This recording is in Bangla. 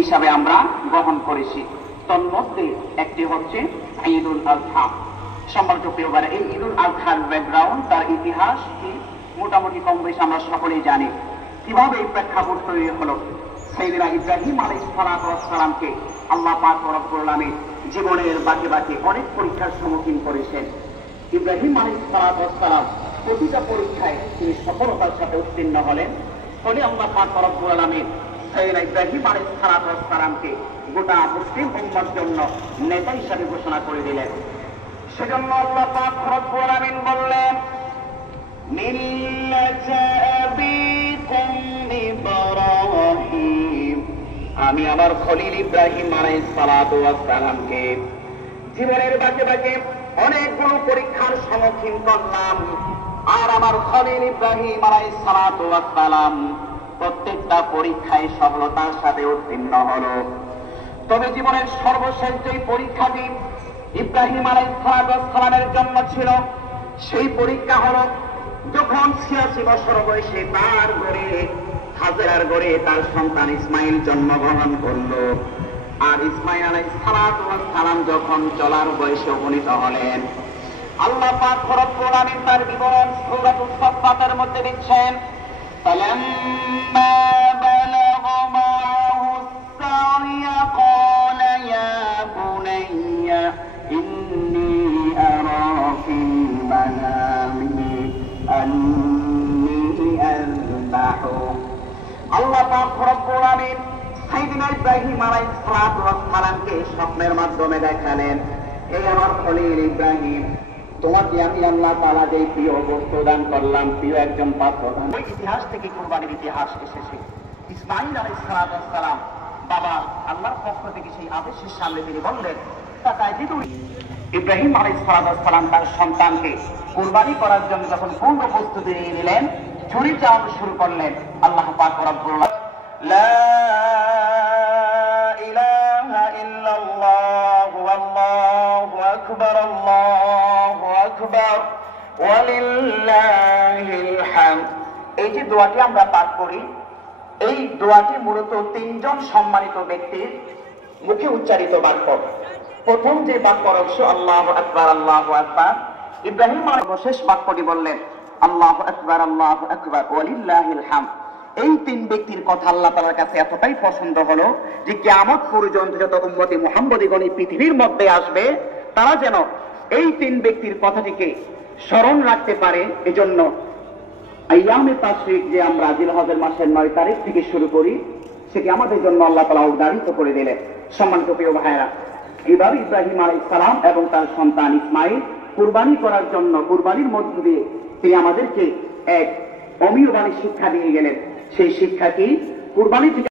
হিসাবে আমরা গ্রহণ করেছি। তন্মধ্যে একটি হচ্ছে ঈদুল আজহা। সম্মানিত প্রিয় ভাইরা, এই ঈদুল আজহার ব্যাকগ্রাউন্ড, তার ইতিহাস কি মোটামুটি কম বেশি আমরা সকলেই জানি। কিভাবে এই প্রেক্ষাপট তৈরি হলো? সাইয়েদনা ইব্রাহিম আলাইহিস সালামকে আল্লাহ পাক রব্বুল আলামিন জীবনের বাঁকে বাঁকে অনেক পরীক্ষার সম্মুখীন করেছেন। ইব্রাহিম আলাইহিস সালাম প্রতিটা পরীক্ষায় তিনি সফলতার সাথে উত্তীর্ণ হলেন। ফলে আল্লাহ পাক রব্বুল আলামিন সাইয়েদনা ইব্রাহিম আলাইহিস সালামকে গোটা মুসলিম উম্মার জন্য নেতা হিসাবে ঘোষণা করে দিলেন। সেজন্য আল্লাহ পাক রব্বুল আলামিন বললেন, মিল্লাতা আবিকুম ইব্রাহিম, আমি আমার খলিল ইব্রাহিম আলাইহিস সালামকে জীবনের বাঁকে বাঁকে অনেকগুলো পরীক্ষার সম্মুখীন করলাম। আর আমার খলিল ইব্রাহিম আলাইহিস সালাম প্রত্যেকটা পরীক্ষায় সফলতার সাথে উত্তীর্ণ হলো। তবে জীবনের সর্বশেষ যে পরীক্ষাটি ইব্রাহিম আলাইহিস সালামের জন্য ছিল, সেই পরীক্ষা হলো যখন 86 বছর বয়সে তার ঘরে হাজেরার ঘরে তার সন্তান ইসমাইল জন্মগ্রহণ করলো। আর ইসমাইল আলাইহিস সালাম যখন চলার বয়সে উপনীত হলেন, আল্লাহ পাক রব্বুল আলামিন তার বিবরণ সূরাতুস সাফফাতের মধ্যে দিচ্ছেন, ফালাম্মা বালাগা মা'আহু সা'য়া ক্বালা ইয়া বুনাইয়া ইন্নী আরা ফিল মানামি আন্নী আযবাহু। আল্লাহ পাক রব্বুল আলামিন সাইয়েদনা ইব্রাহিম আলাইহিস সালামকে স্বপ্নের মাধ্যমে দেখালেন, এই আমার খলিল ইব্রাহিম, তোমাকে আমি আল্লাহ তাআলা যে প্রিয় বস্তু দান করলাম, প্রিয় একজন পাত্র দান। ওই ইতিহাস থেকে কুরবানির ইতিহাস এসেছে। ইসমাইল আলাইহিস সালাম বাবা আল্লাহর পক্ষ থেকে সেই আদেশের সামনে তিনি বললেন, ইব্রাহিম আলাইহিস সালাম তার সন্তানকে কুরবানি করার জন্য যখন পূর্ণ প্রস্তুতি নিয়ে নিলেন, ছুরি চালানো শুরু করলেন। আল্লাহ পাক রব্বুল লা ইলাহা ইল্লাল্লাহু আল্লাহু আকবার আল্লাহু আকবার ওয়া লিল্লাহিল হামদ। এই যে দোয়াটি আমরা পাঠ করি, এই দোয়াটি মূলত তিনজন সম্মানিত ব্যক্তির মুখে উচ্চারিত বাক্য। প্রথম যে বাক্যর অংশ আল্লাহু আকবার আল্লাহু আকবার, ইব্রাহিম সর্বশেষ বাক্যটি বললেন আল্লাহু আকবার ওয়া লিল্লাহিল হামদ। এই তিন ব্যক্তির কথা আল্লাহ তাআলার কাছে এতটাই পছন্দ হলো যে কিয়ামত পর্যন্ত যত উম্মতি মুহাম্মদীগণ এই পৃথিবীর মধ্যে আসবে, তারা যেন এই তিন ব্যক্তির কথাটিকে স্মরণ রাখতে পারে। এজন্য আইয়ামে তাশরিক যে আমরা জিলহজের মাসের 9 তারিখ থেকে শুরু করি, সেটি আমাদের জন্য আল্লাহ তাআলা উদ্ধারিত করে দিলেন। সম্মানিত প্রিয় ভাইয়েরা, এবার ইব্রাহিম আলাইহিস সালাম এবং তার সন্তান ইসমাইল কুরবানি করার জন্য কুরবানির মধ্য দিয়ে তিনি আমাদেরকে এক অমীয় বাণী শিক্ষা দিয়ে গেলেন। সেই শিক্ষা কি? কুরবানি থেকে